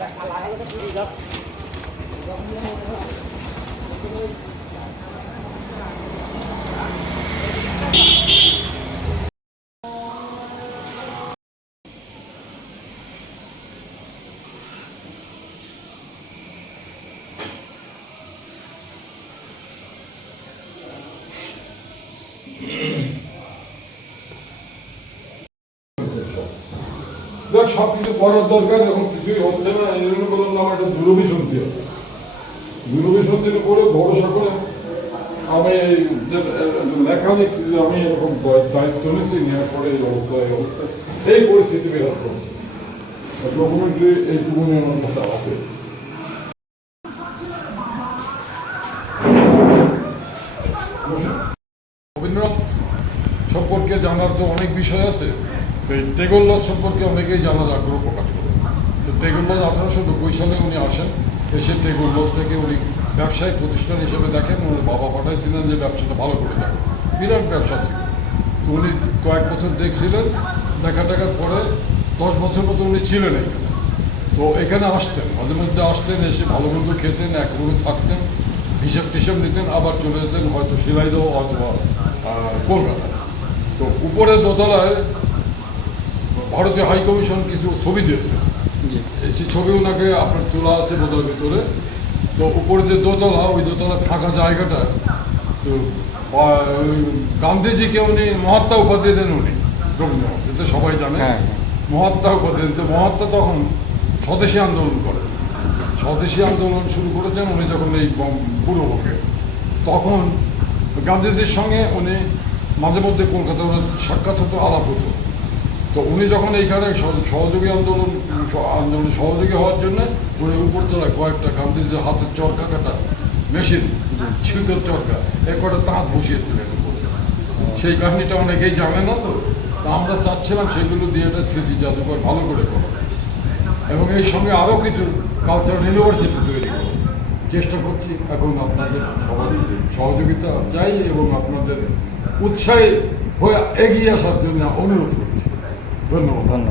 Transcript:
দেখ সবকিছু করার দরকার, এখন কিছুই হচ্ছে না। এই জন্য বললাম আমার একটা দূরভিসন্ধি আছে, দূরভিসন্ধির উপরে ভরসা করে আমি যে মেকানিক্স, আমি এরকম দায়িত্ব নিয়েছি, নেওয়ার পরে এই অবস্থায় এই পরিস্থিতি বিরাট করছে। ডকুমেন্টারি এইটুকুনি আমার কাছে আছে। রবীন্দ্রনাথ সম্পর্কে জানার তো অনেক বিষয় আছে। তো এই টেগোর লজ সম্পর্কে অনেকেই জানার আগ্রহ প্রকাশ করে। তো টেগোর লজ 1890 সালে উনি আসেন, এসে টেগোর লজটাকে উনি ব্যবসায়িক প্রতিষ্ঠান হিসেবে দেখেন। ওনার বাবা পাঠাইছিলেন যে ব্যবসাটা ভালো করে দেখেন, বিরাট ব্যবসা ছিল। তো উনি কয়েক বছর দেখছিলেন, দেখার পরে 10 বছর মতো উনি ছিলেন এখানে। তো এখানে আসতেন, মাঝে মধ্যে আসতেন, এসে ভালো মন্দ খেতেন, এক রুমে থাকতেন, হিসাব টিসাব নিতেন, আবার চলে যেতেন হয়তো শিলাইদহ অথবা কলকাতায়। তো উপরে দোতলায় ভারতীয় হাই কমিশন কিছু ছবি দিয়েছে, সেই ছবি ওনাকে আপনার তোলা আছে বোধহয় ভিতরে। তো উপরে যে দোতলা, ওই দোতলা ফাঁকা জায়গাটা, তো গান্ধীজিকে উনি মহাত্মা উপাধি দেন উনি, রবীন্দ্রনাথ, এটা সবাই জানে। মহাত্মা উপাধি দেন। তো মহাত্মা তখন স্বদেশী আন্দোলন করেন, স্বদেশী আন্দোলন শুরু করেছেন উনি যখন এই পূর্ববঙ্গে। তখন গান্ধীজির সঙ্গে উনি মাঝে মধ্যে কলকাতায় সাক্ষাৎ হতো, আলাপ হতো। তো উনি যখন এইখানে সহযোগী আন্দোলনে সহযোগী হওয়ার জন্য উনি উপরতলায় কয়েকটা গান্ধীজির হাতের চরকা কাটা মেশিন, ছিউতের চরকা, এর কটা তাঁত বসিয়েছিলেন। সেই কাহিনীটা অনেকেই জানে না। তো আমরা চাচ্ছিলাম সেগুলো দিয়ে একটা স্মৃতি জাদুঘর ভালো করে করা, এবং এই সঙ্গে আরও কিছু কালচারাল ইউনিভার্সিটি তৈরি করা চেষ্টা করছি। এখন আপনাদের সবার সহযোগিতা চাই এবং আপনাদের উৎসাহে হয়ে এগিয়ে আসার জন্য অনুরোধ করছি। ধন্যবাদ।